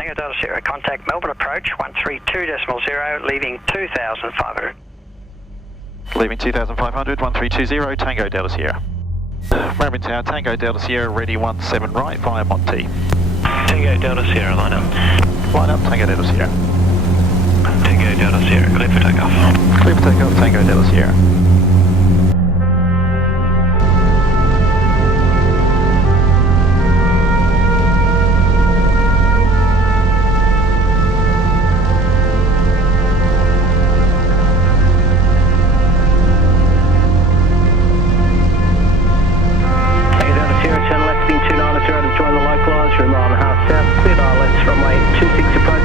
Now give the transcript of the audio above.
Tango Delta Sierra, contact Melbourne approach 132.0, leaving 2,500. Leaving 2,500, 1320, Tango Delta Sierra. Melbourne Tower, Tango Delta Sierra, ready 17 right via Monty. Tango Delta Sierra, line up. Line up, Tango Delta Sierra. Tango Delta Sierra, clear for takeoff. Clear for takeoff, Tango Delta Sierra. Join the localizer, 1.5 south, cleared ILS runway 26 approach.